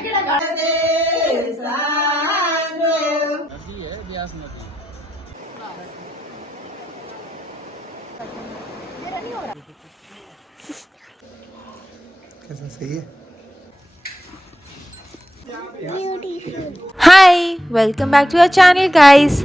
कैसा सही है? Hi, welcome back to our channel guys.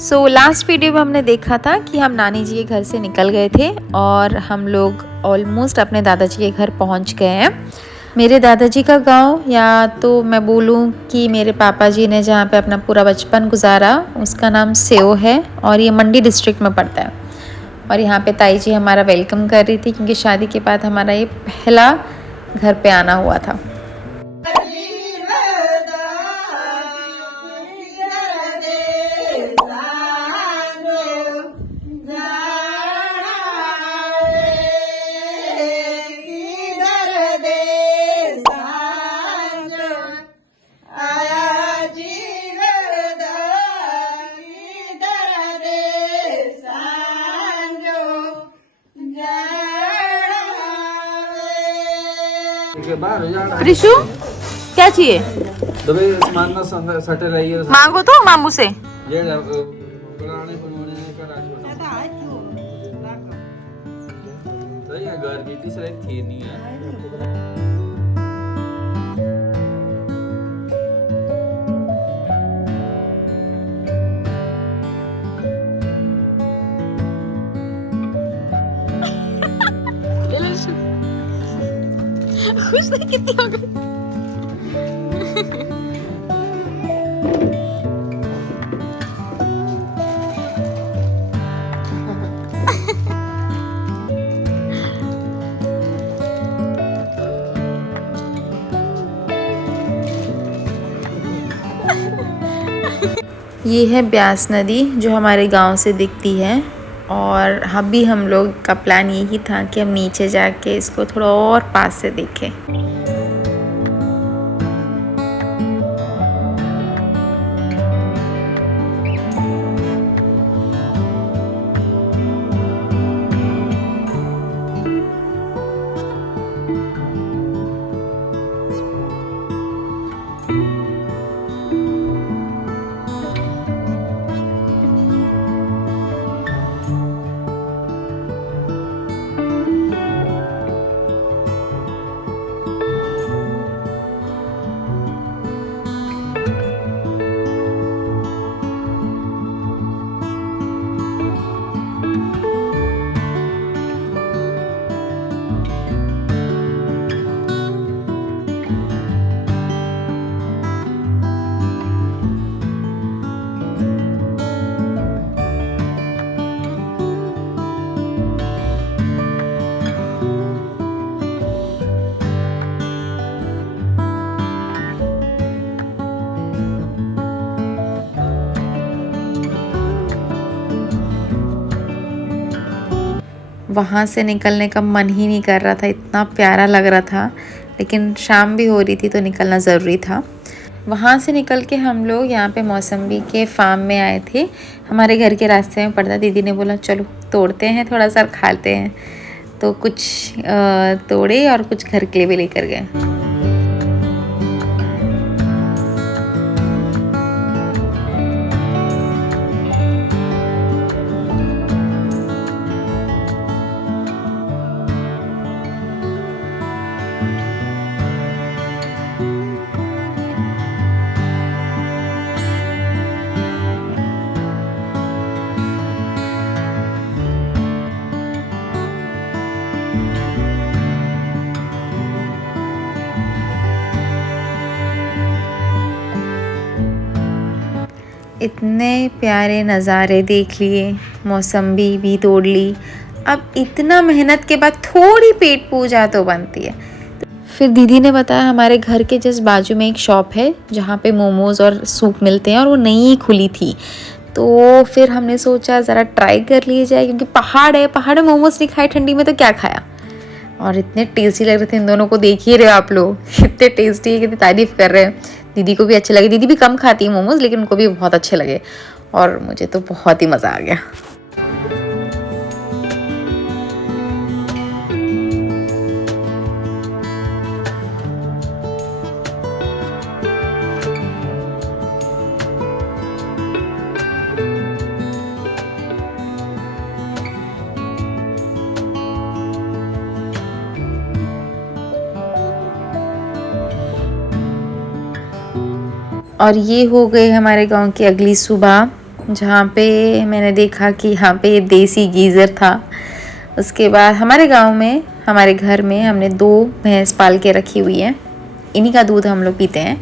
So last video में हमने देखा था कि हम नानी जी के घर से निकल गए थे और हम लोग ऑलमोस्ट अपने दादाजी के घर पहुंच गए हैं। मेरे दादाजी का गांव, या तो मैं बोलूं कि मेरे पापा जी ने जहां पे अपना पूरा बचपन गुजारा, उसका नाम सेओ है और ये मंडी डिस्ट्रिक्ट में पड़ता है। और यहाँ पे ताई जी हमारा वेलकम कर रही थी क्योंकि शादी के बाद हमारा ये पहला घर पे आना हुआ था। रिशु क्या चाहिए? मांगो तो मामू से। खुश नहीं कितनी हो गई। ये है ब्यास नदी जो हमारे गांव से दिखती है और अभी हम लोग का प्लान यही था कि हम नीचे जाके इसको थोड़ा और पास से देखें। वहाँ से निकलने का मन ही नहीं कर रहा था, इतना प्यारा लग रहा था, लेकिन शाम भी हो रही थी तो निकलना ज़रूरी था। वहाँ से निकल के हम लोग यहाँ पे मौसम्बी के फार्म में आए थे। हमारे घर के रास्ते में पड़ता। दीदी ने बोला चलो तोड़ते हैं थोड़ा सा खाते हैं, तो कुछ तोड़े और कुछ घर के लिए भी लेकर गए। इतने प्यारे नज़ारे देख लिए, मौसम्बी भी तोड़ ली। अब इतना मेहनत के बाद थोड़ी पेट पूजा तो बनती है। फिर दीदी ने बताया हमारे घर के जस्ट बाजू में एक शॉप है जहाँ पे मोमोज़ और सूप मिलते हैं और वो नई खुली थी, तो फिर हमने सोचा ज़रा ट्राई कर लिए जाए क्योंकि पहाड़ में मोमोज़ नहीं खाए ठंडी में तो क्या खाया। और इतने टेस्टी लग रहे थे, इन दोनों को देख ही रहे हो आप लोग, इतने टेस्टी है, कितनी तारीफ़ कर रहे हैं। दीदी को भी अच्छे लगे, दीदी भी कम खाती है मोमोज़ लेकिन उनको भी बहुत अच्छे लगे और मुझे तो बहुत ही मज़ा आ गया। और ये हो गई हमारे गांव की अगली सुबह, जहाँ पे मैंने देखा कि यहाँ पे देसी गीज़र था। उसके बाद हमारे गांव में, हमारे घर में हमने 2 भैंस पाल के रखी हुई है। इन्हीं का दूध हम लोग पीते हैं।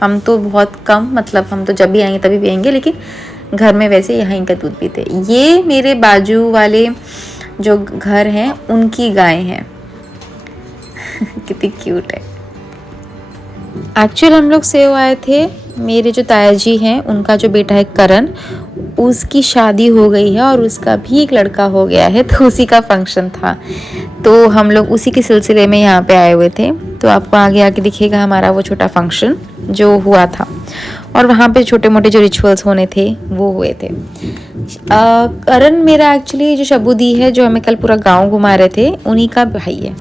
हम तो बहुत कम, मतलब हम तो जब भी आएंगे तभी पियेंगे, लेकिन घर में वैसे यहाँ इनका दूध पीते हैं। ये मेरे बाजू वाले जो घर हैं उनकी गाय हैं। कितनी क्यूट है। एक्चुअल हम लोग सेव आए थे, मेरे जो ताया जी हैं उनका जो बेटा है करण, उसकी शादी हो गई है और उसका भी एक लड़का हो गया है, तो उसी का फंक्शन था। तो हम लोग उसी के सिलसिले में यहाँ पे आए हुए थे। तो आपको आगे आके दिखेगा हमारा वो छोटा फंक्शन जो हुआ था, और वहाँ पे छोटे मोटे जो रिचुअल्स होने थे वो हुए थे। करण मेरा एक्चुअली जो शबूदी है, जो हमें कल पूरा गाँव घुमा रहे थे, उन्हीं का भाई है।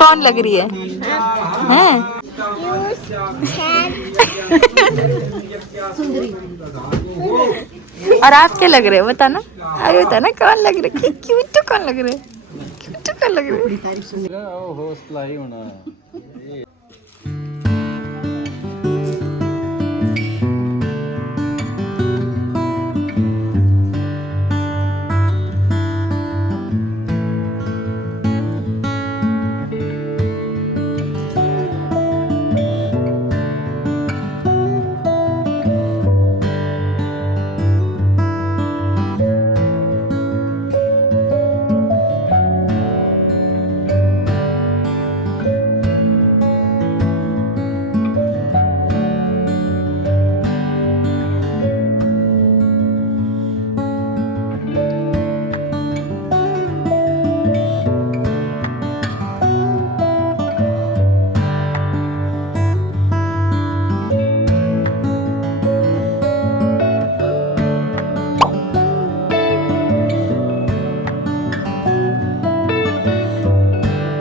कौन लग रही है? हैं? और आप क्या लग रहे हो, बता ना। अरे बता ना कौन लग रहे, क्यूट कौन लग रहे, क्यूट कौन लग रहे।